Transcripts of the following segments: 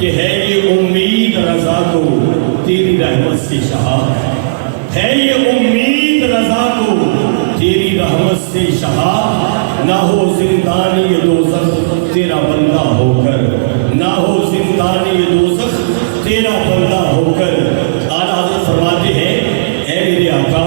کہ ہے یہ امید رضا کو تیری رحمت سے شہا، ہے یہ امید رضا کو تیری رحمت سے شہا، نہ ہو زندانی دوزخ تیرا بندہ ہو کر، نہ ہو زندانی دوزخ تیرا بندہ ہو کر۔ اعلیٰ حضرت فرماتے ہیں اے میرے آقا،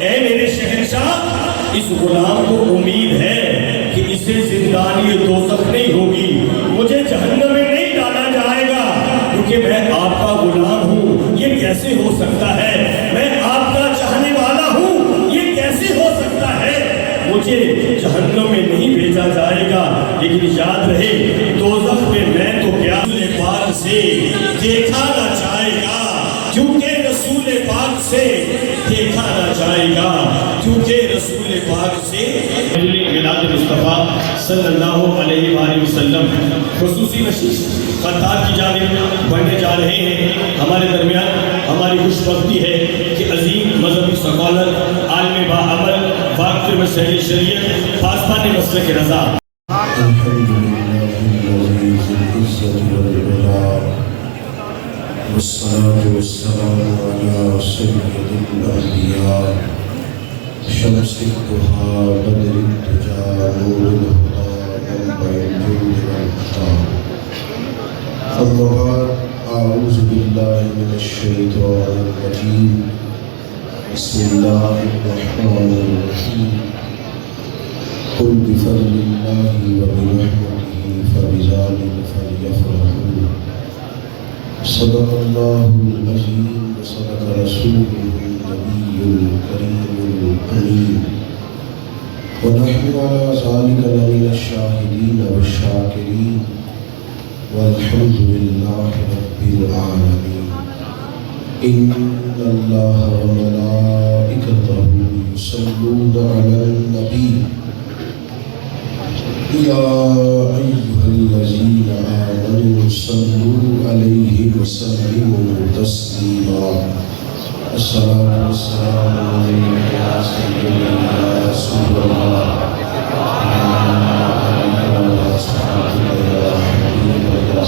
اے میرے شہنشاہ، اس غلام کو امید ہے کہ اسے زندانی دوزخ نہیں ہوگی، مجھے جہنم میں نہیں ڈالا جائے گا، کیونکہ میں آپ کا غلام ہوں۔ یہ کیسے ہو سکتا ہے؟ میں آپ کا چاہنے والا ہوں، یہ کیسے ہو سکتا ہے؟ مجھے جہنم میں نہیں بھیجا جائے گا، لیکن یاد رہے دوزخ میں میں تو کیا رسول پاک سے دیکھا نہ جائے گا، کیونکہ رسول پاک سے دیکھا نہ جائے گا، کیونکہ رسول پاک سے میلاد مصطفیٰ صلی اللہ علیہ وآلہ وسلم خصوصی نشست خطاب کی جانب بڑھنے جا رہے ہیں۔ ہمارے درمیان ہماری خوش بختی ہے کہ عظیم مذہبی سکالر، عالم باعمل، واقف مسائل شریعت، پاسبان مسلک رضا، والصلاة والسلام على سيد الأنبياء شمس الضحى بدر الدجى نور الهدى منبع الجود والعطاء. أما بعد، أعوذ بالله من الشيطان الرجيم. بسم الله الرحمن الرحيم. قل بفضل الله وبرحمته فبذلك فليفرحوا. صدق الله العظيم وصدق رسوله النبي الكريم الأمين، ونحن على ذلك لمن الشاهدين والشاكرين، والحمد لله رب العالمين. إن الله وملائكته يصلون على النبي يا أيها الذين آمنوا صلوا عليه وسلموا تسليما. الصلاة والسلام عليك يا سيدنا يا رسول الله،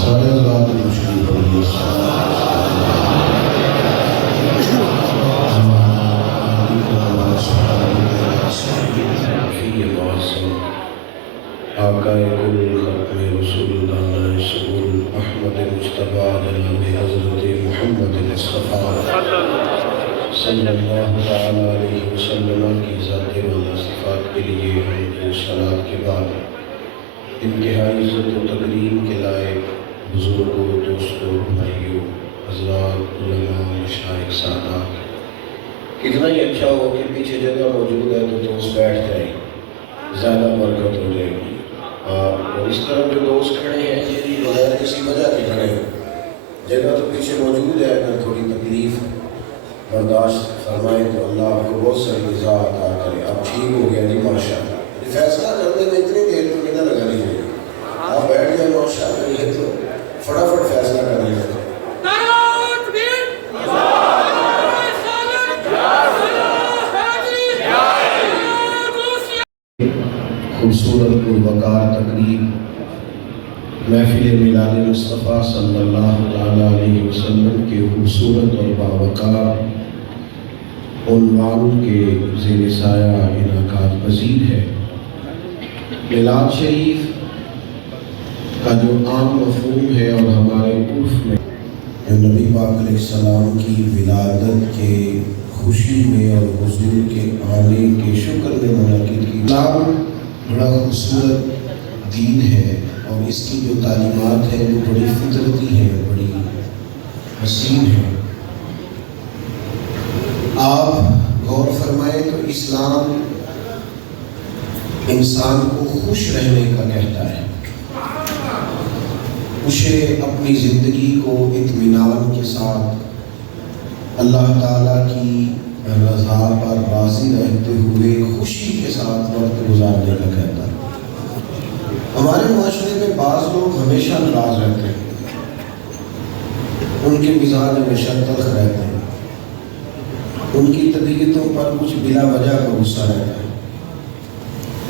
سارے حضرات مشکل پڑھیے آقا کل ختم رسول اللہ سبول احمد مجتبی جناب حضرت محمد مصطفیٰ صلی اللہ تعالیٰ علیہ وسلم کی ذات و صفات کے لیے ہم کو صلاۃ کے بعد انتہائی عزت و تکریم کے لائق بزرگوں، دوستوں، بھائیوں، حضرات، علماء، مشائخ، سادات، کتنا ہی اچھا ہو کہ پیچھے جگہ موجود ہے تو دوست بیٹھ جائیں، زیادہ برکت ہو جائے گی۔ اور اس طرح جو دوست کھڑے ہیں یہ بغیر کسی وجہ کے کھڑے ہیں، جگہ تو پیچھے موجود ہے، اگر تھوڑی تکلیف برداشت فرمائیں تو اللہ آپ کو بہت ساری رضا عطا کرے۔ اب ٹھیک ہو گیا جی ماشاءاللہ، فیصلہ کرنے میں اتنی دیر تو نہ لگانی چاہیے، آپ بیٹھ جائیں ماشاءاللہ، یہ تو فٹافٹ فیصلہ کر لیں۔ خوبصورت پروقار تقریب محفل میلاد مصطفیٰ صلی اللہ علیہ وسلم کے خوبصورت اور باوقار عنوان کے زیر سایہ انعقاد پذیر ہے۔ میلاد شریف کا جو عام مفہوم ہے اور ہمارے عرف میں جو نبی پاک علیہ السلام کی ولادت کے خوشی میں اور حضور کے آنے کے شکر میں منعقد کی، اسلام بڑا خوبصورت دین ہے اور اس کی جو تعلیمات ہیں وہ بڑی فطرتی ہیں، بڑی حسین ہیں۔ آپ غور فرمائیں تو اسلام انسان کو خوش رہنے کا کہتا ہے، اسے اپنی زندگی کو اطمینان کے ساتھ اللہ تعالیٰ کی رضا پر راضی رہتے ہوئے خوشی کے ساتھ وقت گزارنے کا کہتا ہے۔ ہمارے معاشرے میں بعض لوگ ہمیشہ ناراض رہتے ہیں، ان کے مزاج ہمیشہ تلخ رہتے ہیں، ان کی طبیعتوں پر کچھ بلا وجہ کا غصہ رہتا ہے،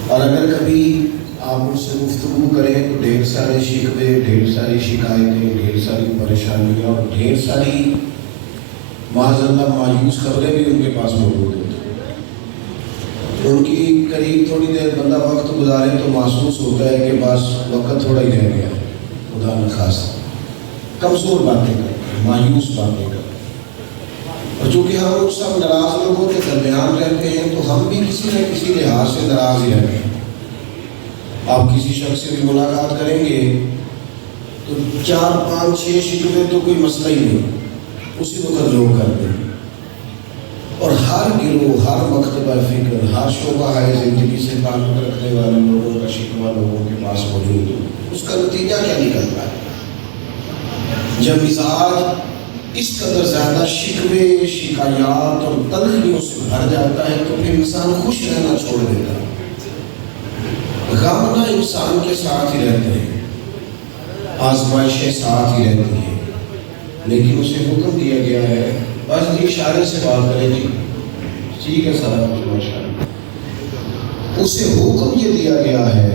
اور اگر کبھی آپ ان سے گفتگو کریں تو ڈھیر سارے شکوے، ڈھیر ساری شکایتیں، ڈھیر ساری پریشانیاں اور ڈھیر ساری معاذ اللہ مایوس خبریں بھی ان کے پاس موجود ہوتی ہیں۔ ان کی قریب تھوڑی دیر بندہ وقت گزارے تو محسوس ہوتا ہے کہ بس وقت تھوڑا ہی رہ گیا ہے، خدا نخواستہ کمزور باتیں کرتے، مایوس باتیں کرتے۔ اور چونکہ ہم لوگ سب ناراض لوگوں کے درمیان رہتے ہیں تو ہم بھی کسی نہ کسی لحاظ سے ناراض ہی رہتے ہیں۔ آپ کسی شخص سے بھی ملاقات کریں گے تو 4 5 6 شکوے تو کوئی مسئلہ ہی نہیں، اسی وقت لوگ کرتے ہیں۔ اور ہر گروہ، ہر مکتبہ فکر، ہر شعبہ ہے زندگی سے تعلق رکھنے والے لوگوں کا شکوہ لوگوں کے پاس موجود ہے۔ اس کا نتیجہ کیا نکلتا ہے؟ جب مزاج اس قدر زیادہ شکوے، شکایات اور تلخیوں سے بھر جاتا ہے تو پھر انسان خوش رہنا چھوڑ دیتا ہے۔ غم نہ انسان کے ساتھ ہی رہتے ہیں، آزمائشیں ساتھ ہی رہتی ہیں، لیکن اسے حکم دیا گیا ہے بس جی اشارے سے بات کرے جی ٹھیک ہے سارا کچھ ماشاءاللہ۔ اسے حکم یہ دیا گیا ہے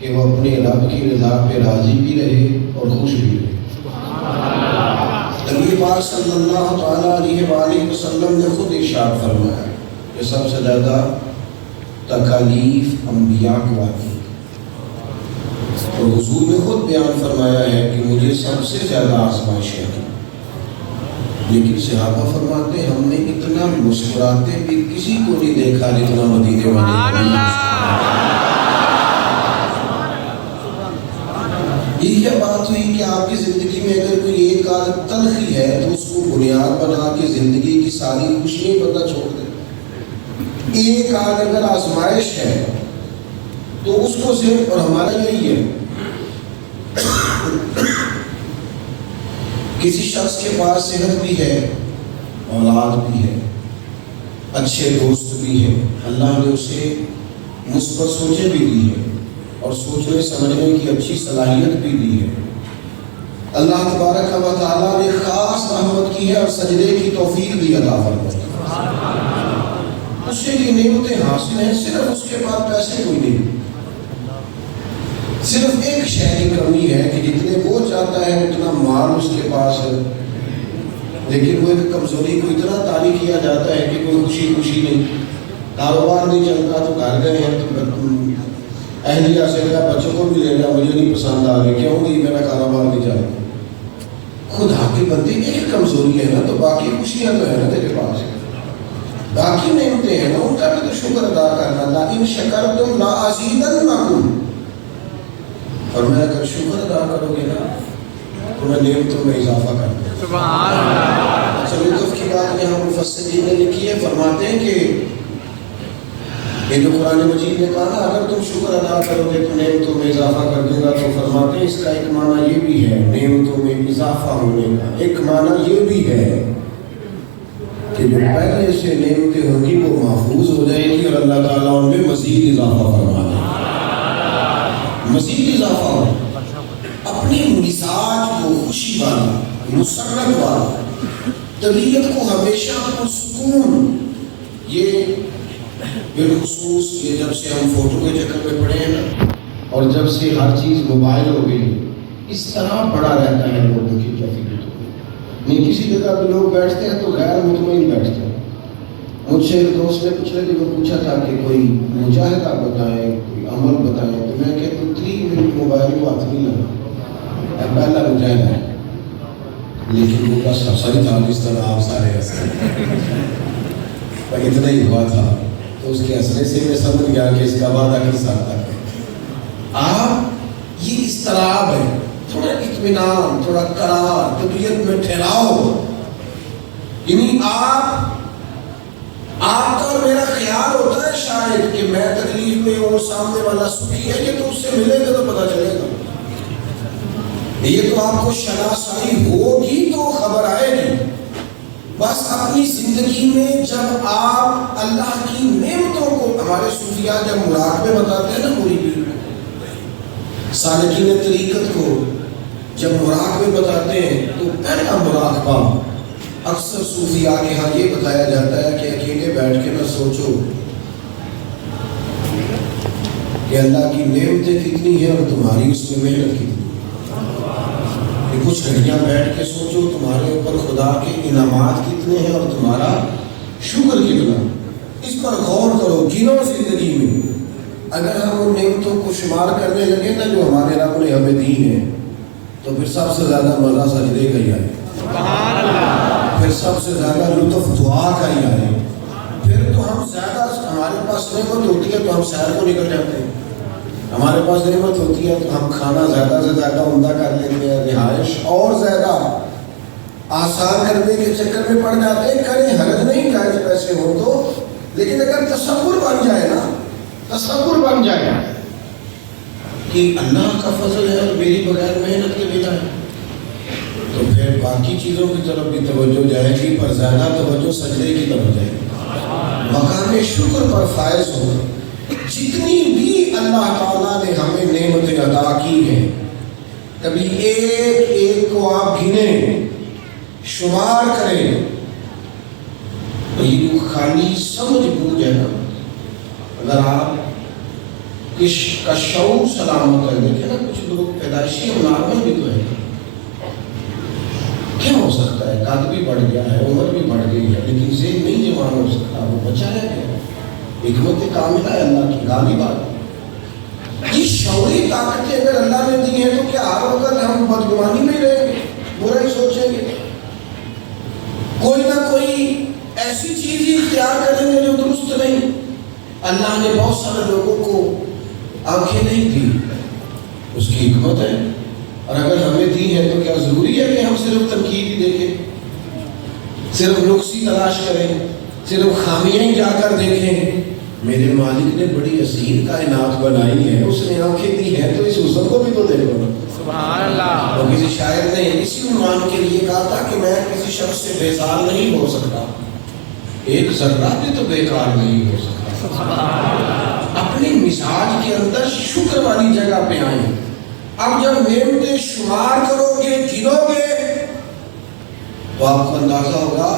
کہ وہ اپنے رب کی رضا پہ راضی بھی رہے اور خوش بھی رہے۔ نبی پاک صلی اللہ تعالیٰ علیہ وآلہ وسلم نے خود ارشاد فرمایا کہ سب سے زیادہ تکالیف انبیاء کو آتی ہے، اور حضور نے خود بیان فرمایا ہے کہ مجھے سب سے زیادہ آزمائشیں آئی، لیکن صحابہ فرماتے ہیں ہم نے اتنا مسکراتے بھی کسی کو نہیں دیکھا جتنا مدینے والے۔ یہ بات ہوئی کہ آپ کی زندگی میں اگر کوئی ایک عادت تلخی ہے تو اس کو بنیاد بنا کے زندگی کی ساری خوشیاں بندہ چھوڑ دے۔ ایک عادت اگر آزمائش ہے تو اس کو صرف، اور ہمارا یہی ہے، کسی شخص کے پاس صحت بھی ہے، اولاد بھی ہے، اچھے دوست بھی ہے، اللہ نے اسے مثبت سوچیں بھی دی ہے اور سوچنے سمجھنے کی اچھی صلاحیت بھی دی ہے۔ اللہ تبارک و تعالیٰ نے خاص رحمت کی ہے اور سجدے کی توفیق بھی عطا فرمائی ہے۔ اسے یہ نعمتیں حاصل ہیں، صرف اس کے پاس پیسے کوئی نہیں، صرف ایک شے کی کمی ہے کہ جتنے وہ چاہتا ہے اتنا مال اس کے پاس ہے، لیکن وہ ایک کمزوری کو اتنا طاری کیا جاتا ہے کہ کوئی خوشی نہیں، کاروبار نہیں چلتا تو گھر گئے ہیں تو اہلیہ سے کہا بچوں کو بھی لے جا، مجھے نہیں پسند آ رہے، کیوں نہیں میرا کاروبار نہیں چلتا۔ خدا کے بندے ایک کمزوری ہے نا، تو باقی خوشیاں تو ہے نا تیرے پاس، باقی نعمتیں ہیں نا، ان کا بھی تو شکر ادا کرنا۔ لَئِن شَكَرْتُمْ لَأَزِيدَنَّكُمْ، فرمایا اگر شکر ادا کرو گے نا تو میں نعمتوں میں اضافہ کر دوں۔ سبحان اللہ۔ اچھا لطف کی بات یہاں مفسرین نے لکھی ہے، فرماتے ہیں کہ یہ جو قرآن مجید نے کہا نا اگر تم شکر ادا کرو گے تو نعمتوں میں اضافہ کر دے گا، تو فرماتے ہیں اس کا ایک معنی یہ بھی ہے نعمتوں میں اضافہ ہونے کا، ایک معنی یہ بھی ہے کہ جو پہلے سے نعمتیں ہوں گی وہ محفوظ ہو جائیں گی اور اللہ تعالیٰ ان میں مزید اضافہ فرما دے گا، مزید اضافہ ہو۔ اپنے مزاج کو خوشی والا، مسرت والا، طبیعت کو ہمیشہ پرسکون، یہ بالخصوص یہ جب سے ہم فوٹو کے چکر میں پڑے ہیں نا اور جب سے ہر چیز موبائل ہو گئی، اس طرح پڑا رہتا ہے لوگوں کی کیفیت کو نہیں، کسی جگہ پہ لوگ بیٹھتے ہیں تو غیر مطمئن بیٹھتے ہیں۔ مجھ سے ایک دوست نے پچھلے دنوں پوچھا تھا کہ کوئی مجاہدہ بتائیں، کوئی عمل بتائیں، تو میں کہتا ہوں 3 منٹ موبائل کو ہاتھ نہیں لگا، پہلا مجاہدہ ہے، لیکن وہ بس ساری تھا اس طرح آپ سارے ہنسے، پر اتنا ہی ہوا تھا تو اس کے ہنسنے سے میں سمجھ گیا کہ اس کا وعدہ کس حد تک ہے۔ آپ یہ اضطراب ہے، تھوڑا اطمینان، تھوڑا قرار، طبیعت میں ٹھہراؤ، یعنی آپ کا اور میرا خیال ہوتا ہے شاید کہ میں تکلیف میں ہوں، سامنے والا سکھی ہے، یہ تو اس سے ملے گا تو پتہ چلے گا، یہ تو آپ کو شناسائی ہوگی تو خبر آئے گی۔ بس اپنی زندگی میں جب آپ اللہ کی نعمتوں کو، ہمارے صوفیاء جب مراقبے بتاتے ہیں نا پوری دل میں، سالکین طریقت کو جب مراقبے بتاتے ہیں تو پہلا مراقبہ اکثر صوفیاء کے ہاں یہ بتایا جاتا ہے کہ اکیلے بیٹھ کے نہ سوچو کہ کہ اللہ کی نعمتیں کتنی ہیں اور تمہاری اس میں محنت کتنی ہے۔ کہ کچھ گھڑیاں بیٹھ کے سوچو تمہارے اوپر خدا کے انعامات کتنے ہیں اور تمہارا شکر کتنا، اس پر غور کرو، گنو زندگی میں۔ اگر ہم ان نعمتوں کو شمار کرنے لگے نا جو ہمارے رب نے ہمیں دی ہیں، تو پھر سب سے زیادہ مزہ سجدے کا ہی آئے، پھر سب سے زیادہ لطف دعا کا ہی آئے، پھر تو ہم زیادہ، ہمارے پاس نعمت ہوتی ہے تو ہم سیر کو نکل جاتے ہیں، ہمارے پاس نعمت ہوتی ہے تو ہم کھانا زیادہ سے زیادہ عمدہ کر لیتے ہیں، رہائش اور زیادہ آسان کرنے کے چکر میں پڑ جاتے ہیں۔ کریں، حرج نہیں، جائز پیسے ہو تو، لیکن اگر تصور بن جائے نا، تصور بن جائے کہ اللہ کا فضل ہے اور میری بغیر محنت کے بنا ہے، تو پھر باقی چیزوں کی طرف بھی توجہ جائے گی، پر زیادہ توجہ سجدے کی طرف جائے گی، مقام شکر پر فائز ہو۔ جتنی بھی اللہ تعالیٰ نے ہمیں نعمتیں عطا کی ہیں، کبھی ایک ایک کو آپ گنیں، شمار کریں، تو یہ جو خالی سمجھ بوجھ ہے نا، اگر آپ کا شعور سلامت ہے، دیکھیں نا کچھ لوگ پیدائشی اور نارمل بھی تو ہے، کیا ہو سکتا ہے، قد بھی بڑھ گیا ہے، عمر بھی بڑھ گئی ہے، لیکن ذہن نہیں جوان ہو سکتا، وہ بچہ رہ گیا۔ حکمت کاملہ ہے اللہ کی، غالب بات۔ یہ شعوری طاقتیں اگر اللہ نے دی ہیں تو کیا ہر وقت ہم بدگمانی میں رہیں گے، برا ہی سوچیں گے؟ کوئی نہ کوئی ایسی چیز ہی اختیار کریں گے جو درست نہیں۔ اللہ نے بہت سارے لوگوں کو آنکھیں نہیں دی، اس کی حکمت ہے، اور اگر ہمیں دی ہے تو کیا ضروری ہے کہ ہم صرف تنقید ہی دیکھیں، صرف نقصی تلاش کریں، صرف خامیاں جا کر دیکھیں؟ میرے مالک نے بڑی حسین کائنات بنائی ہے، اس نے آنکھیں دی ہے تو اس حسن کو بھی تو دیکھو نا۔ سبحان اللہ۔ اور کسی شاعر نے اسی عنوان کے لیے کہا تھا کہ میں کسی شخص سے بیزار نہیں ہو سکتا، ایک ذرہ بھی تو بیکار نہیں ہو سکتا۔ اپنی مزاج کے اندر شکر والی جگہ پہ آئیں۔ اب جب نعمتیں شمار کرو گے، گنو گے، تو آپ کو اندازہ ہوگا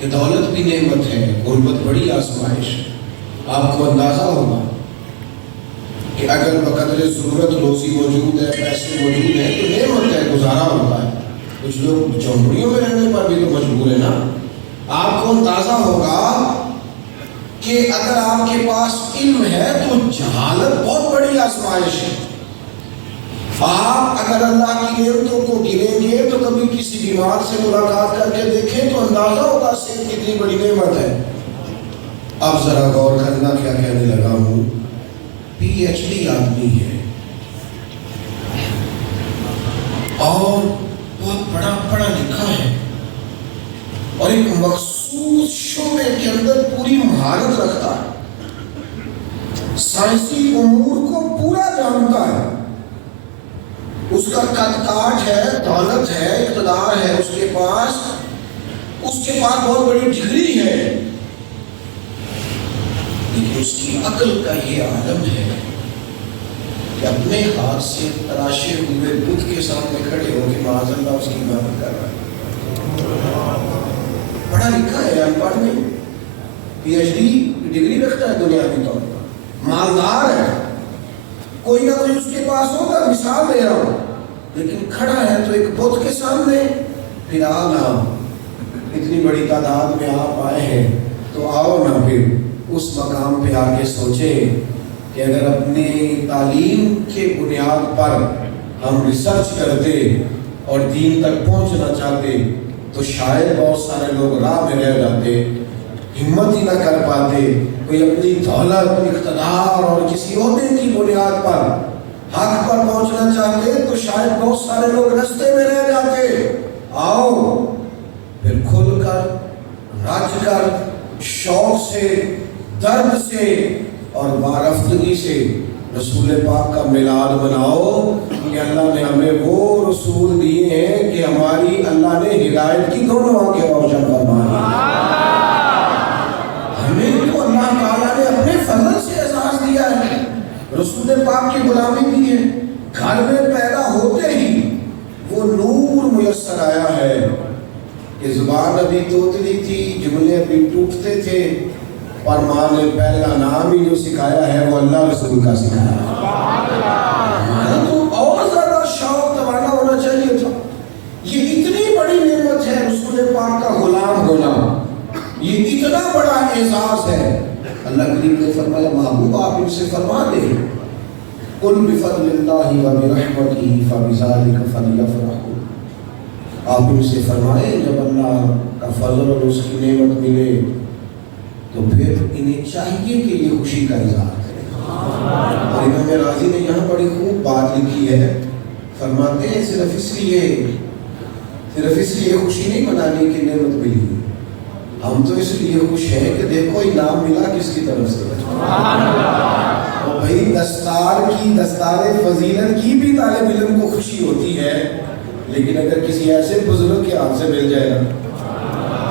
کہ دولت بھی نعمت ہے، غربت بڑی آزمائش ہے۔ آپ کو اندازہ ہوگا کہ اگر بقدر ضرورت روزی موجود ہے، پیسے موجود ہیں تو نعمت ہے، گزارا ہوتا ہے۔ کچھ لوگ جھونپڑیوں میں رہنے پر بھی تو مجبور ہے نا۔ آپ کو اندازہ ہوگا کہ اگر آپ کے پاس علم ہے تو جہالت بہت بڑی آزمائش ہے۔ آپ اگر اللہ کی نعمتوں کو گنیں گے تو کبھی کسی بیمار سے ملاقات کر کے دیکھیں تو اندازہ ہوگا صحت کتنی بڑی نعمت ہے۔ اب ذرا غور کرنا کیا کہنے لگا ہوں، پی ایچ ڈی آدمی ہے اور بہت بڑا پڑھا لکھا ہے اور ایک مخصوص شعبے کے اندر پوری مہارت رکھتا ہے، سائنسی امور کو پورا جانتا ہے، اس کا قد کاٹ ہے، دولت ہے، اقتدار ہے، اس کے پاس بہت بڑی ڈگری ہے، لیکن اس کی عقل کا یہ عالم ہے کہ اپنے ہاتھ سے تراشے ہوئے بت کے سامنے کھڑے ہو کے معاذ اللہ اس کی عبادت کر رہا ہے۔ پڑھا لکھا ہے، ان پڑھ نہیں، پی ایچ ڈی کی ڈگری رکھتا ہے دنیاوی طور پر، مالدار ہے، کوئی نہ کوئی اس کے پاس ہوگا، مثال دے رہا ہوں، لیکن کھڑا ہے تو ایک بت کے سامنے۔ پھر آؤ نا، اتنی بڑی تعداد میں آپ آئے ہیں تو آؤ نا پھر اس مقام پہ آ کے سوچیں کہ اگر اپنی تعلیم کے بنیاد پر ہم ریسرچ کرتے اور دین تک پہنچنا چاہتے تو شاید بہت سارے لوگ راہ میں رہ جاتے، ہمت ہی نہ کر پاتے، کوئی اپنی دولت، اقتدار اور کسی عہدے کی بنیاد پر حق پر پہنچنا چاہتے تو شاید بہت سارے لوگ رستے میں رہ جاتے۔ آؤ پھر کھل کر، رج کر، شوق سے، درد سے اور وارفتگی سے رسول پاک کا میلاد مناؤ کہ اللہ نے ہمیں وہ رسول دیے ہیں کہ ہماری اللہ نے ہدایت کی دونوں آنکھیں روشن فرمائی۔ ہمیں تو اللہ تعالیٰ نے اپنے فضل سے احساس دیا ہے، رسول پاک کی غلامی دی ہے، گھر میں پیدا ہوتے ہی وہ نور میسر آیا ہے کہ زبان ابھی توتلی تھی، جملے ابھی ٹوٹتے تھے، اور ماں نے پہلا نام ہی جو سکھایا ہے وہ اللہ رسول کا سکھایا ہے، تو اور زیادہ شوق تمنا ہونا چاہیے تھا۔ یہ اتنی بڑی نعمت ہے رسول پاک کا غلام ہونا، یہ اتنا بڑا اعزاز ہے۔ اللہ کریم نے فرمایا محبوب آپ ان سے فرما دے قل بفضل اللہ وبرحمتہ فبذلک فلیفرحوا، آپ ان سے فرمائیں جب اللہ کا فضل اور اس کی نعمت ملے تو پھر انہیں چاہیے کہ یہ خوشی کا اظہار کریں۔ اور امام راضی نے یہاں بڑی خوب بات لکھی ہے، فرماتے ہیں صرف اس لیے خوشی نہیں منانے کی نعمت ملی، ہم تو اس لیے خوش ہیں کہ دیکھو انعام ملا کس کی طرف سے۔ اور بھائی دستار فضیلت کی بھی طالب علم کو خوشی ہوتی ہے، لیکن اگر کسی ایسے بزرگ کے ہاتھ سے مل جائے نا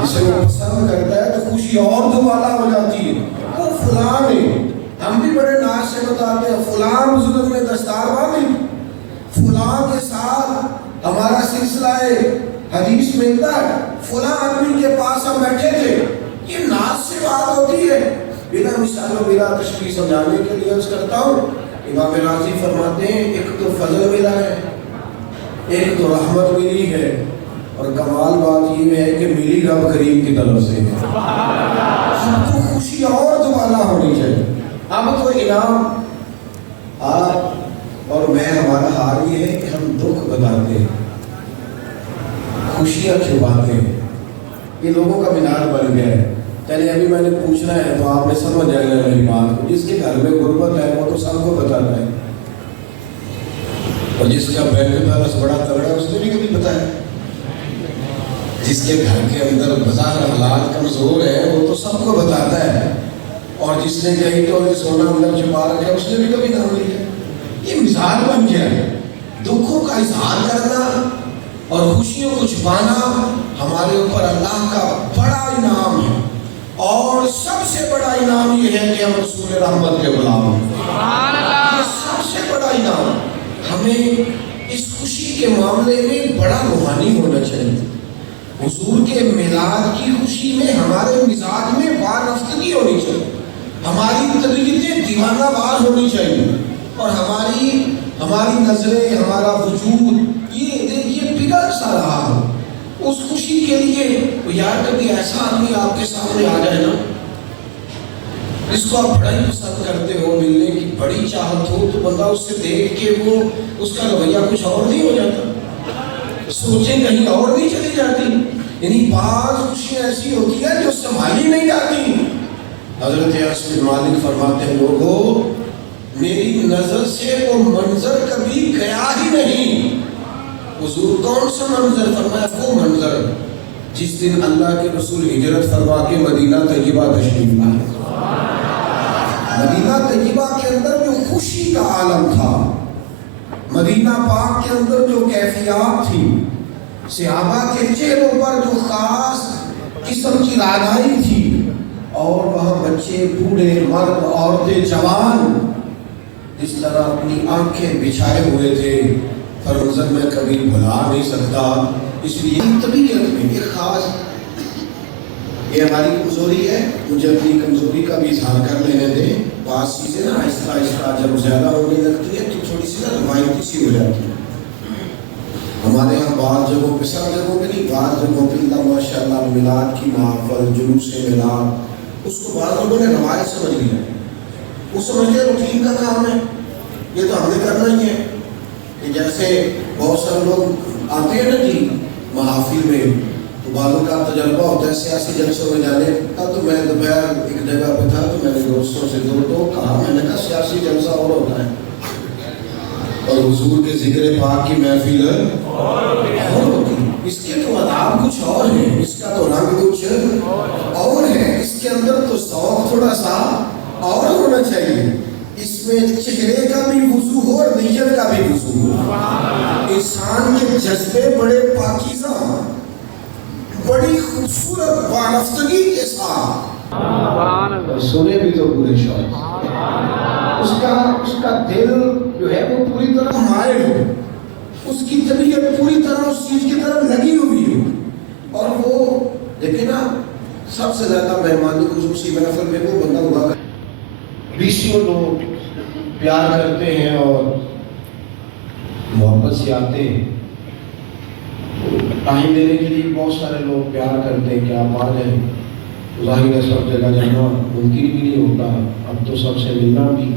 جسے وہ پسند کرتا ہے تو خوشی اور دوبالا ہو جاتی ہے۔ وہ فلاں نے، ہم بھی بڑے ناز سے بتاتے ہیں فلاں بزرگ نے دستار باندھی، فلاں کے ساتھ ہمارا سلسلہ حدیث ملتا ہے، فلاں آدمی کے پاس ہم بیٹھے تھے۔ یہ ناز سے بات ہوتی ہے، بنا مثال و بلا تشبیہ سمجھانے کے لیے عرض کرتا ہوں۔ امام راضی فرماتے ہیں ایک تو فضل ملا ہے، ایک تو رحمت ملی ہے، اور کمال بات یہ ہے کہ ملی رب کریم کی طرف سے ہے۔ اب تو خوشی اور دوبالا ہونی چاہیے، اب تو انعام۔ آپ اور میں، ہمارا حال یہ ہے کہ ہم دکھ بتاتے ہیں، خوشیاں چھپاتے ہیں، یہ لوگوں کا مزاج بن گیا ہے۔ چلے ابھی میں نے پوچھنا ہے تو آپ نے سمجھ جائے گا میری بات کو۔ جس کے گھر میں غربت ہے وہ تو سب کو بتاتا ہے، اور جس کا بینک بیلنس بڑا تگڑا ہے اس نے بھی کبھی بتایا۔ جس کے گھر کے اندر بظاہر حالات کمزور ہے وہ تو سب کو بتاتا ہے، اور جس نے کہیں تو سونا اندر چھپا رکھا ہے اس نے بھی کبھی نام لیا۔ یہ مزاج بن گیا ہے، دکھوں کا اظہار کرنا اور خوشیوں کو چھپانا ہمارے اوپر اللہ کا بڑا انعام ہے، اور سب سے بڑا انعام یہ ہے کہ ہم رسول رحمت کے غلام ہیں۔ یہ سب سے بڑا انعام۔ ہمیں اس خوشی کے معاملے میں بڑا روحانی ہونا چاہیے۔ حضور کے میلاد کی خوشی میں ہمارے مزاج میں وارفتگی ہونی چاہیے، ہماری طبیعتیں دیوانہ وار ہونی چاہیے، اور ہماری نظریں، ہمارا وجود یہ پگھل سا رہا ہو اس خوشی کے لیے۔ یار کبھی ایسا آدمی آپ کے سامنے آ جائے نا اس کو آپ بڑا ہی پسند کرتے ہو، ملنے کی بڑی چاہت ہو، تو بندہ اس سے دیکھ کے وہ اس کا رویہ کچھ اور نہیں ہو جاتا، سوچیں کہیں اور نہیں چلی جاتی۔ یعنی بعض خوشیاں ایسی ہوتی ہیں جو سنبھالی نہیں جاتی۔ حضرت انس بن مالک فرماتے ہیں لوگوں میری نظر سے وہ منظر کبھی گیا ہی نہیں۔ حضور کون سا منظر؟ فرمایا وہ منظر جس دن اللہ کے رسول ہجرت فرما کے مدینہ طیبہ تشریف لائے۔ مدینہ طیبہ کے اندر جو خوشی کا عالم تھا، مدینہ پاک کے اندر جو کیفیات تھی، صحابہ کے چہروں پر جو خاص قسم کی رانائی تھی، اور وہاں بچے، بوڑھے، مرد، عورتیں، جوان اس طرح اپنی آنکھیں بچھائے ہوئے تھے، فرمزن میں کبھی بھلا نہیں سکتا۔ اس لیے طبیعت میں یہ خاص، یہ ہماری کمزوری ہے، مجھے اپنی کمزوری کا بھی اظہار کر لینے دیں۔ بعض چیزیں نا آہستہ آہستہ جب زیادہ ہونے لگتی ہے تو تھوڑی سی نا روایتی سی ہو جاتی ہے۔ ہمارے یہاں بعض جگہوں پہ، سب جگہوں پہ نہیں، بعض جگہوں پہ اللہ ماشاء اللہ میلاد کی محفل، جلوس میلاد، اس کو بعض لوگوں نے روایت سمجھ لیا، وہ سمجھ لیا روٹین کا کام ہے، یہ تو ہم نے کرنا ہی ہے۔ کہ جیسے بہت سارے لوگ آتے ہیں نا جی محافل میں، تو بعضوں کا تجربہ ہوتا ہے سیاسی جلسوں میں جانے کا۔ تو میں دوپہر ایک جگہ پہ تھا تو میں نے دوستوں سے دو کہا، میں نے کہا سیاسی جلسہ اور ہوتا ہے اور حضور کے ذکر پاک کی محفل اور ہوتی ہے، اس کے تو آداب کچھ اور ہیں، اس کا تو رنگ کچھ اور ہے، اس کے اندر تو ذوق تھوڑا سا اور ہونا چاہیے، اس میں چہرے کا بھی وضو ہو اور نیت کا بھی وضو ہو، انسان کے جذبے بڑے پاکیزہ، بڑی خوبصورت وارفتگی کے ساتھ، سنے بھی تو پورے شوق، اس کا دل جو ہے وہ پوری طرح مائل ہو، اس کی طبیعت پوری طرح اس چیز کی طرف لگی ہوئی ہو، اور وہ دیکھیں نا سب سے زیادہ مہمانی خصوصی محفل میں وہ بندہ ہوا کرتا ہے۔ بیسیوں لوگ پیار کرتے ہیں اور محبت سے آتے ہیں، ٹائم دینے کے لیے بہت سارے لوگ پیار کرتے ہیں کہ آپ آ جائیں، ظاہر ہے سب جگہ جانا ممکن بھی نہیں ہوتا، اب تو سب سے ملنا بھی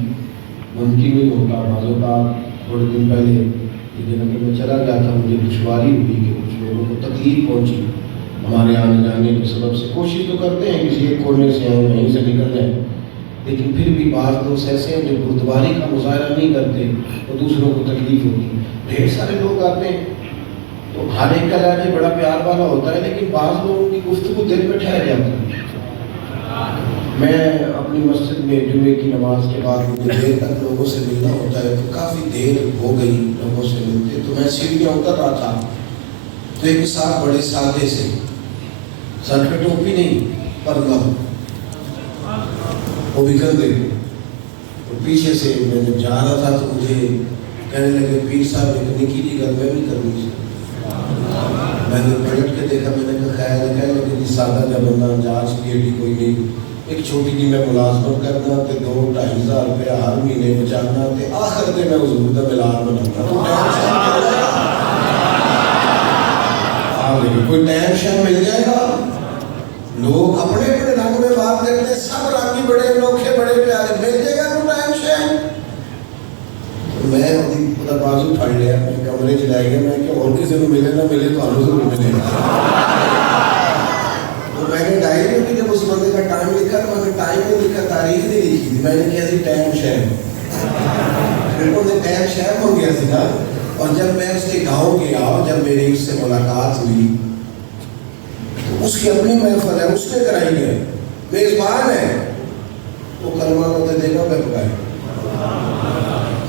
ممکن نہیں ہوتا۔ بعض اوقات تھوڑے دن پہلے اگر میں چلا گیا تھا، مجھے دشواری ہوئی کہ کچھ لوگوں کو تکلیف پہنچی ہمارے آنے جانے کے سبب سے۔ کوشش تو کرتے ہیں کسی ایک کونے سے آئیں وہیں سے نکل جائیں، لیکن پھر بھی بعض لوگ ایسے ہیں جو بردباری کا مظاہرہ نہیں کرتے تو دوسروں کو تکلیف ہوتی ہے۔ ڈھیر سارے لوگ آتے ہیں تو ہر ایک کا لہجہ بڑا پیار والا ہوتا ہے، لیکن بعض لوگوں کی گفتگو دل پہ ٹھہر جاتی ہے۔ میں اپنی مسجد میں جمعے کی نماز کے بعد مجھے دیر تک لوگوں سے ملنا ہوتا ہے، تو کافی دیر ہو گئی لوگوں سے ملتے، تو میں سیڑھیاں اتر رہا تھا تو ایک صاحب بڑے سادے سے، سر پہ ٹوپی نہیں پردہ، وہ بھی کر دے، تو پیچھے سے میں جب جا رہا تھا تو مجھے کہنے لگے پیر صاحب ایک نکی جی گل میں بھی کرنی چاہیے۔ میں نے پلٹ کے دیکھا، میں نے کہا خیر ہے، کہنے لگے جی سادہ جب بندہ جانچ کی بھی کوئی نہیں، ایک چھوٹی جی میں ملازمت کرنا تے 2-2.5 ہزار روپیہ ہر مہینے بچانا تے آخر تے میں حضور دا ملاد بنانا، کوئی ٹائم شہر مل جائے گا۔ لوگ اپنے اپنے رنگ میں بات کرتے، سب رنگی بڑے انوکھے بڑے پیارے، مل جائے گا کوئی ٹائم شہر۔ میں خدا بازو پھڑ لیا، میں کمرے چ لے گیا، میں کہ اور کسی کو ملے نہ ملے تو ہم ضرور ملے گا۔ تو میں نے ڈائری میں جب اس بندے کا ٹائم لکھا تو میں نے ٹائم میں لکھا، تاریخ نہیں لکھی تھی، میں نے کیا سی ٹائم شہر، بالکل نے ٹائم شہر ہو گیا سی نا۔ اور جب میں اس کے گاؤں گیا، جب میری اس سے ملاقات ہوئی تو اس کی اپنی محفل ہے، اس نے کرائی ہے، میزبان ہے، وہ کلمہ ہوتے دیکھا میں پکائے،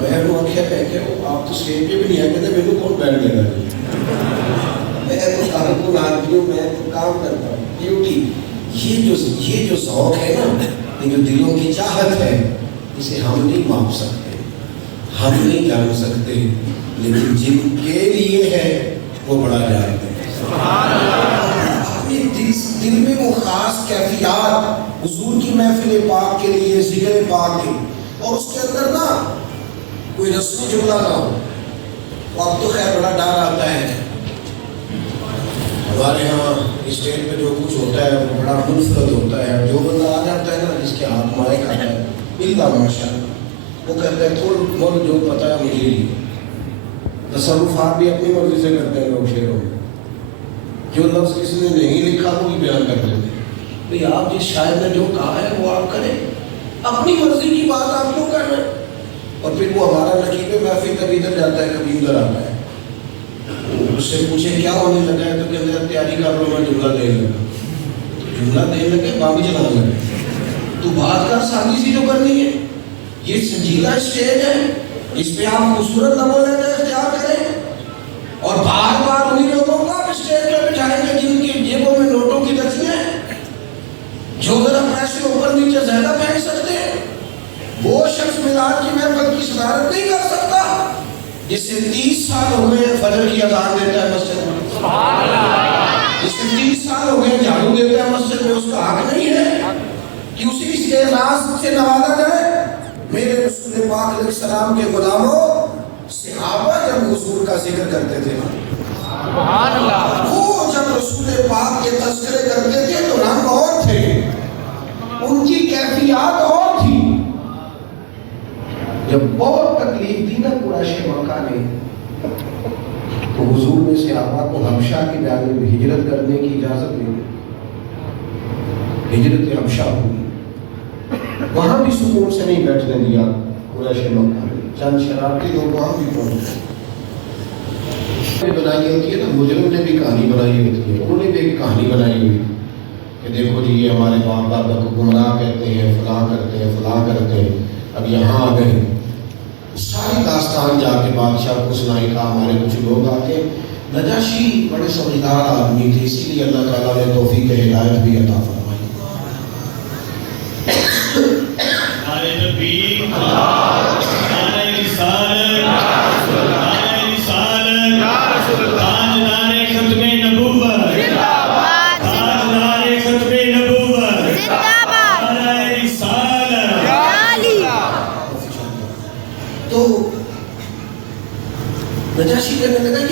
میں نے آخیا کہ آپ تو اسٹیج پہ بھی نہیں آئے، کہتے میرے کون بیٹھ لے گا جی، میں تو کارکن آدمی ہوں، میں تو کام کرتا ہوں ڈیوٹی۔ یہ جو ذوق ہے نا، یہ جو دلوں کی چاہت ہے، اسے ہم نہیں ماپ سکتے، ہم نہیں جان سکتے، لیکن جن کے لیے ہے وہ بڑا جانتے ہیں۔ اپنے دل میں وہ خاص کیفیات حضور کی محفل پاک کے لیے، ذکر پاک کے، اور اس کے اندر نا کوئی رسمی جملہ نہ ہو۔ اب تو خیر بڑا ڈر آتا ہے، ہمارے ہاں اسٹیج پہ جو کچھ ہوتا ہے وہ بڑا منفرد ہوتا ہے، جو بندہ آ جاتا ہے نا جس کے ہاتھ مائک آتا ہے اللہ ماشاء اللہ، وہ کہتا ہے تھوڑا مول جو پتہ ہے مجھے ہی، تصرفات بھی اپنی مرضی سے کرتے ہیں لوگ شعروں میں، جو لفظ کسی نے نہیں لکھا وہ بھی بیان کر دیتے ہیں۔ بھئی آپ جس شاعر نے جو کہا ہے وہ آپ کریں، اپنی مرضی کی بات آپ کیوں کر رہے ہیں؟ اور پھر وہ ہمارا نقیب محفل کبھی ادھر جاتا ہے کبھی ادھر آتا ہے، اس سے پوچھے کیا ہونے لگا ہے تو کہتے ہیں تیاری کر لو، میں جملہ دینے لگا، جملہ دینے لگے بانگ چلانے لگے، تو بات کر سادی سی جو کرنی ہے، یہ سنجیدہ اسٹیج ہے، اس پہ آپ خوبصورت لمحوں لینا اختیار کریں، اور بار بار انہیں لوگوں کو آپ اسٹیج پہ بٹھائیں گے جن کی جیبوں میں نوٹوں کی دستیاں ہیں، جو ذرا پیسے اوپر نیچے زیادہ پہن سکتے ہیں، وہ شخص میلاد کی محفل کی صدارت نہیں کر سکتا جس سے 30 سال ہو گئے فجر کی اذان دیتا ہے مسجد میں، جس سے 30 سال ہو گئے جھاڑو دیتا ہے مسجد میں، اس کا حق نہیں ہے کہ اسی اس اعزاز سے نوازا جائے۔ میرے رسول پاک علیہ السلام کے غلاموں، صحابہ جب حضور کا ذکر کرتے تھے وہ جب رسول پاک کے تذکرے کرتے تھے تو رنگ اور تھے، ان کی کیفیات اور تھی۔ جب بہت تکلیف دی نا قریش مکہ نے، تو حضور نے صحابہ کو حبشہ کی جانب ہجرت کرنے کی اجازت دی، ہجرت حبشہ ہوئی، وہاں بھی سکون سے نہیں بیٹھنے دیا قریش مکہ نے، چند شرارتی لوگ وہاں بھی پہنچے، بنائی ہوتی ہے نا، مجرم نے بھی کہانی بنائی ہوتی ہے، انہوں نے بھی ایک کہانی بنائی ہوئی کہ دیکھو جی یہ ہمارے باپ دادا کو گمراہ کہتے ہیں، فلاں کرتے ہیں، فلاں کرتے ہیں، اب یہاں آ گئے، ساری داستان جا کے بادشاہ کو سنائی، کہا ہمارے کچھ لوگ آتے، نجاشی بڑے سمجھدار آدمی تھے، اسی لیے اللہ تعالیٰ نے توفیق ہدایت بھی عطا فرمائی۔ نعرہ تکبیر، نعرہ رسالت، نعرہ رسالت، تاجدار ختم نبوت، تاجدار ختم نبوت۔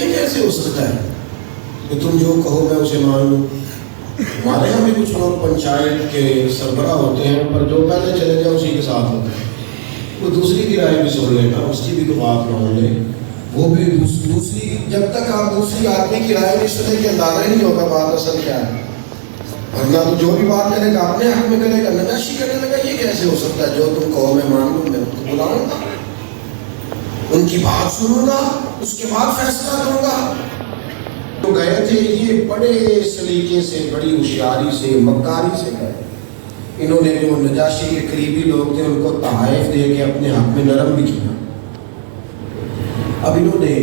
یہ کیسے ہو سکتا ہے کہ تم جو کہو میں اسے مان لوں؟ ہمارے یہاں بھی کچھ لوگ پنچایت کے سربراہ ہوتے ہیں، پر جو پہلے چلے جائے اسی کے ساتھ ہوتے ہیں۔ وہ دوسری کی رائے بھی سن لے نا، اس کی بھی تو بات مان لے، وہ بھی دوسری، جب تک آپ دوسری آدمی کی رائے نہیں سنیں کہ اندازہ ہی نہیں ہوگا بات اصل کیا ہے۔ ورنہ تو جو بھی بات کرے گا اپنے حق میں کرے گا، نجاشی کرنے لگا یہ کیسے ہو سکتا ہے؟ جو تم کہو میں مان لوں، میں ان کو بلاؤں گا، ان کی بات سنوں گا، اس کے بعد فیصلہ کروں گا۔ تو گئے تھے یہ بڑے سلیقے سے، بڑی ہوشیاری سے، مکاری سے گئے۔ انہوں نے جو نجاشی کے قریبی لوگ تھے ان کو تحائف دے کے اپنے حق میں نرم بھی کیا۔ اب انہوں نے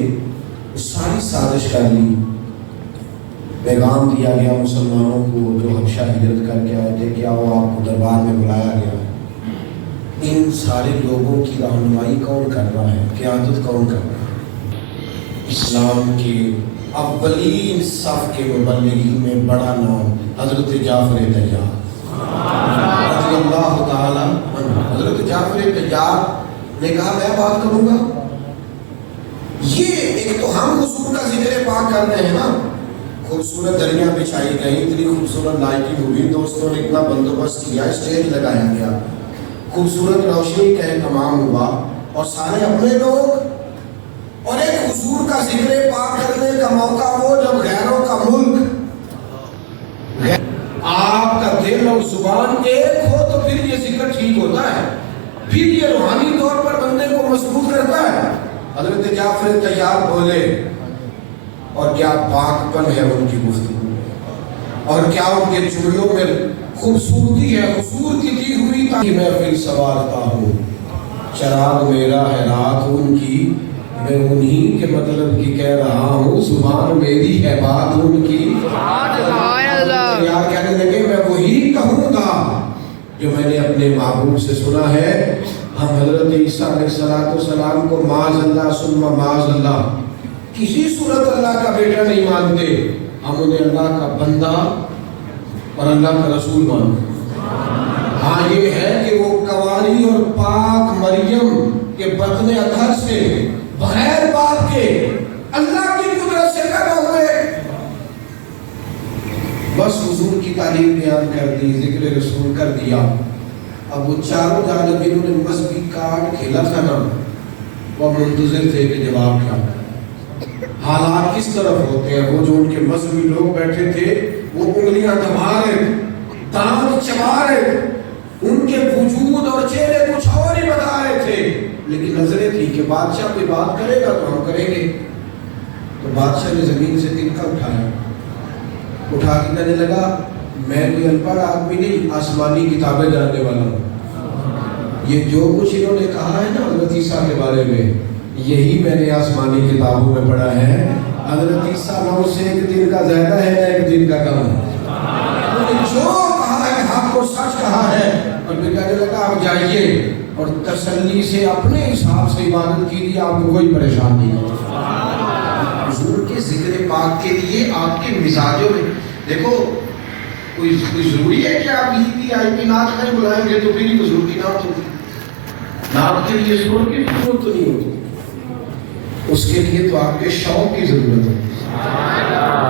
ساری سازش کر لی، پیغام دیا گیا مسلمانوں کو جو حبشہ ہجرت کر کے آئے تھے کہ آؤ آپ کو دربار میں بلایا گیا ہے۔ ان سارے لوگوں کی رہنمائی کون کر رہا ہے؟ قیادت کون کر رہا ہے؟ اسلام کے اولین صف کے مبلغین میں بڑا نام حضرت جعفر طیار رضی اللہ تعالی عنہ۔ حضرت جعفر طیار نے کہا میں بات کروں گا۔ یہ ایک تو ہم حضور کا ذکر پاک کرتے ہیں نا، خوبصورت دریاں بچھائی گئی، اتنی خوبصورت لائٹنگ ہوئی، دوستوں نے اتنا بندوبست کیا، اسٹیج لگایا گیا، خوبصورت روشنی کا اہتمام ہوا، اور سارے اپنے لوگ، اور ایک حضور کا ذکر پاک کرنے کا موقع ہو جب غیروں کا ملک، آپ کا دل اور زبان ایک ہو تو پھر یہ ذکر ٹھیک ہوتا ہے، پھر یہ روحانی طور پر بندے کو مضبوط کرتا ہے۔ حضرت جعفر طیار بولے، اور کیا پاک پن ہے ان کی گفتگو، اور کیا ان کے جملوں میں خوبصورتی ہے، حضور کی دی ہوئی تاکہ میں پھر سوارتا ہوں، چراغ میرا ہے رات ان کی، میں انہی کے مطلب کی کہہ رہا ہوں، زبان میری ہے بات ان کی۔ یار کہنے لگے میں وہی کہوں گا جو میں نے اپنے محبوب سے سنا ہے۔ ہم حضرت عیسیٰ علیہ السلام کو معاذ اللہ ثم معاذ اللہ کسی صورت اللہ کا بیٹا نہیں مانتے، ہم انہیں اللہ کا بندہ اور اللہ کا رسول مانتے۔ ہاں یہ ہے کہ وہ کنواری اور پاک مریم کے بطن اطہر سے بغیر باپ کے اللہ کی قدرت سے پیدا ہوئے۔ بس حضور کی تعلیم بیان کر دی، ذکر رسول کر دیا۔ اب وہ چاروں جانب انہوں نے مذہبی کارڈ کھیلا تھا نا، وہ منتظر تھے کہ جواب کیا، حالات کس طرف ہوتے ہیں۔ وہ جو ان کے مذہبی لوگ بیٹھے تھے وہ انگلیاں دبا رہے، دانت چبا رہے، ان کے وجود اور چہرے کچھ اور ہی بتا رہے تھے، لیکن نظریں تھی کہ بادشاہ کوئی بات کرے گا تو ہم کریں گے۔ تو بادشاہ نے زمین سے تنکا اٹھایا، اٹھا کے کہنے لگا میں کوئی ان پڑھ آدمی نہیں، آسمانی کتابیں جاننے والا ہوں۔ یہ جو کچھ انہوں نے کہا ہے نا حضرت عیسیٰ کے بارے میں، یہی میں نے آسمانی کتابوں میں پڑھا ہے۔ حضرت عیسیٰ نہ اس سے ایک دن کا زیادہ ہے نہ ایک دن کا کم ہے، انہوں نے جو کہا ہے حق اور سچ کہا ہے۔ اور پھر کہنے لگا آپ جائیے اور تسلی سے اپنے حساب سے عبادت کیجیے، آپ کو کوئی پریشان نہیں ہے۔ حضور کے ذکر پاک کے لیے آپ کے مزاجوں میں دیکھو، کوئی ضروری ہے کہ آپ VIP نعت نہیں بلائیں گے تو پھر ہی حضور کی نعت ہوگی؟ نعت کے لیے سور کی ضرورت تو نہیں ہوتی، اس کے لیے تو آپ کے شوق کی ضرورت ہے۔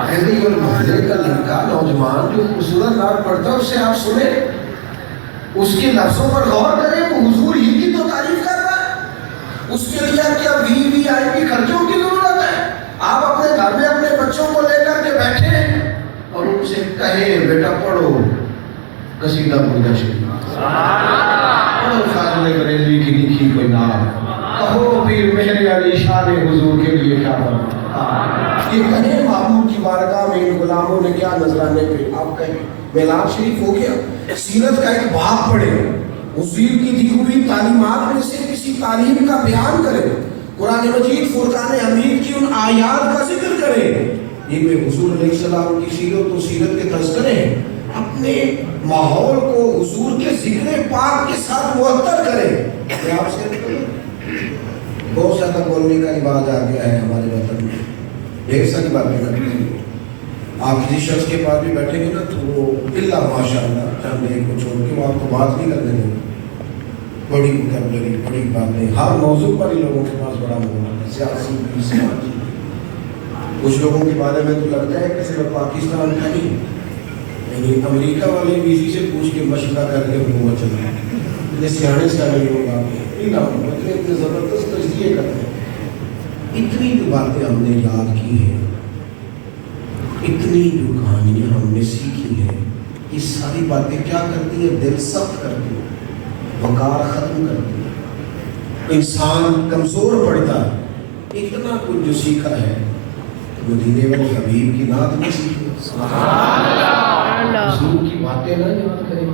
ایسے اور محلے کا لڑکا نوجوان جو خوبصورت نعت پڑھتا ہے اس سے آپ سنیں، اس کے لفظوں پر غور کریں، وہ حضور ہی کی تو تعریف کر رہا ہے۔ اس کے لیے کیا VIP خرچوں کی ضرورت ہے؟ آپ اپنے گھر میں اپنے بچوں کو لے کر کے بیٹھے اور ان سے کہیں بیٹا پڑھو قصیدہ بردا شریف، پڑھو فاضل بریلوی کی لکھی کوئی نعت، کہو پیر مہر علی شان حضور کے لیے کیا فرمایا۔ یہ کہیں محبوب کی بارگاہ میں ان غلاموں نے کیا نذرانے پہ آپ کہیں میلاد شریف ہو گیا، سیرت کا ایک باب پڑھے، حضور کی دی ہوئی تعلیمات میں سے کسی تعلیم کا بیان کرے، قرآن مجید فرقان حمید کی ان آیات کا ذکر کرے، ان میں حضور علیہ السلام کی سیرت و سیرت کے تذکرے، اپنے ماحول کو حضور کے ذکر پاک کے ساتھ معطر کرے۔ میں آپ سے بہت زیادہ بولنے کا رواج آ گیا ہے ہمارے وطن میں، ڈھیر ساری باتیں کرتے ہیں، آپ کسی شخص کے پاس بھی بیٹھیں گے نا تو وہ اللہ ماشاء اللہ چاند ایک کو چھوڑ کے وہ آپ کو بات نہیں کرنے دیں، بڑی وکیبلری، بڑی باتیں، ہر موضوع پر ہی لوگوں کے پاس بڑا موضوع ہے، سیاسی بھی، سماجی بھی۔ کچھ لوگوں کے بارے میں تو لگتا ہے کہ صرف پاکستان کا نہیں، لیکن امریکہ والے بھی اسی سے پوچھ کے مشورہ کر کے حکومت چلائیں، اتنے سیانے لوگ آ کے اتنے زبردست تجزیے کرتے ہیں۔ اتنی جو باتیں ہم نے یاد کی ہیں، اتنی جو کہانیاں ہم نے سیکھی ہیں، یہ ساری باتیں کیا کرتی ہیں؟ دل سخت کرتی ہیں، وقار ختم کرتی ہیں، انسان کمزور پڑتا ہے۔ اتنا کچھ جو سیکھا ہے مدینے والے حبیب کی نعت میں سیکھی، حضور کی باتیں نہ یاد کریں۔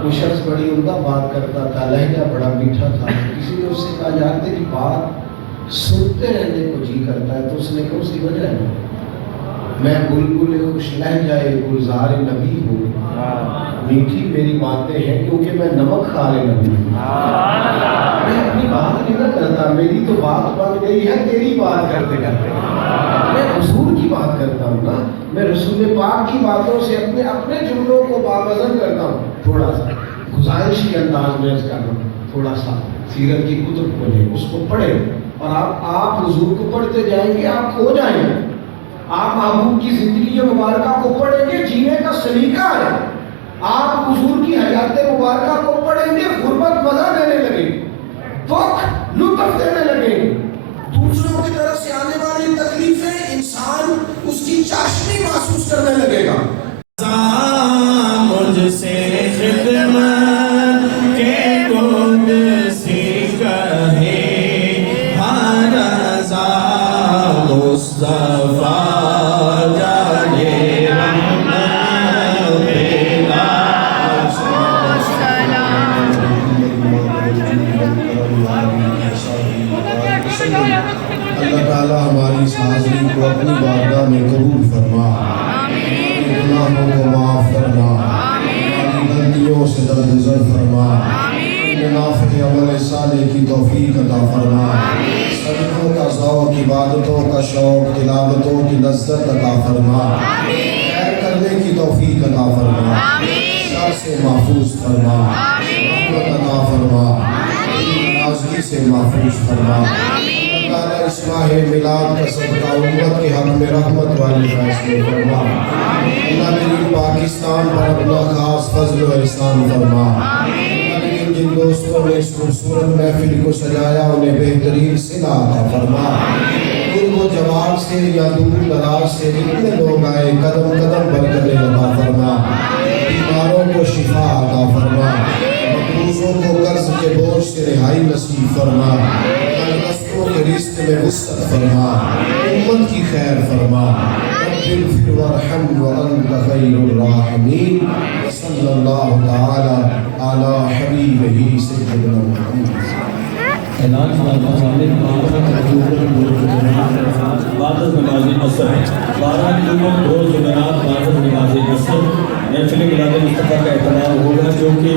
کوئی شخص بڑی عمدہ بات کرتا تھا، لہجہ بڑا میٹھا تھا، کسی نے اس سے کہا یار تیری بات سنتے رہنے کو جی کرتا ہے، تو اس نے کہا اس کی وجہ ہے میں بلبل خوش لہجہ گلزار نبی ہوں، میٹھی میری باتیں ہیں کیونکہ میں نمک خار نبی ہوں۔ میں اپنی بات نہیں نہ کرتا، میری تو بات بن گئی ہے تیری بات کرتے کرتے۔ میں حضور کی بات کرتا ہوں نا، میں رسول پاک کی باتوں سے اپنے جملوں کو باوزن کرتا ہوں۔ تھوڑا سا گزارشی انداز میں اس کا تھوڑا سا سیرت کی کتب کھولیں، اس کو پڑھیں، اور آپ حضور کو پڑھتے جائیں گے، آپ کھو جائیں گے۔ آپ محبوب کی زندگی مبارکہ کو پڑھیں گے، جینے کا سلیقہ ہے۔ آپ حضور کی حیات مبارکہ کو پڑھیں گے، غربت مزہ دینے لگے، دکھ لطف دینے لگے، دوسروں کی طرف سے آنے والی تکلیفیں انسان اس کی چاشنی محسوس کرنے لگے گا۔ مجھ سے خدمت کے گود سی کہے ہر رضا مصطفیٰ جانے رحمت پیدا۔ اللہ تعالیٰ ہماری اس حاضری کو اپنی بارگاہ میں قبول فرما، گناہوں کو معاف فرما، ہماری غلطیوں سے درگزر فرما، نافع عمل صالح کی توفیق عطا فرما، صدقوں کا ذوق، عبادتوں کا شوق، تلاوتوں کی لذت عطا فرما، خیر کرنے کی توفیق عطا فرما، شر سے محفوظ فرما، رحمت عطا فرما، نازکی سے محفوظ فرما۔ تعالیٰ اس ماہ میلاد کا صدقہ امت کے حق میں رحمت والے فیصلے فرما۔ اللہ میری پاکستان پر اپنا خاص فضل و احسان فرما۔ اللہ جن دوستوں نے اس خوبصورت محفل کو سجایا انہیں بہترین صلہ عطا فرما۔ قرب و جوار سے یا دور دراز سے جتنے لوگ آئے قدم قدم برکتیں عطا فرما، بیماروں کو شفا عطا فرما، مقروضوں کو قرض کے بوجھ سے رہائی نصیب فرما، کے رزق میں وسعت فرما، امت کی خیر فرما۔ رب اغفر وارحم وانت خیر الراحمین، وصلی اللہ تعالی علی حبیبہ سیدنا محمد۔ اعلان فرمانے بعد از نماز عصر 12 اکتوبر روز جمعرات بعد از نماز عصر محفل میلاد مصطفیٰ کا اہتمام ہوگا، جو کہ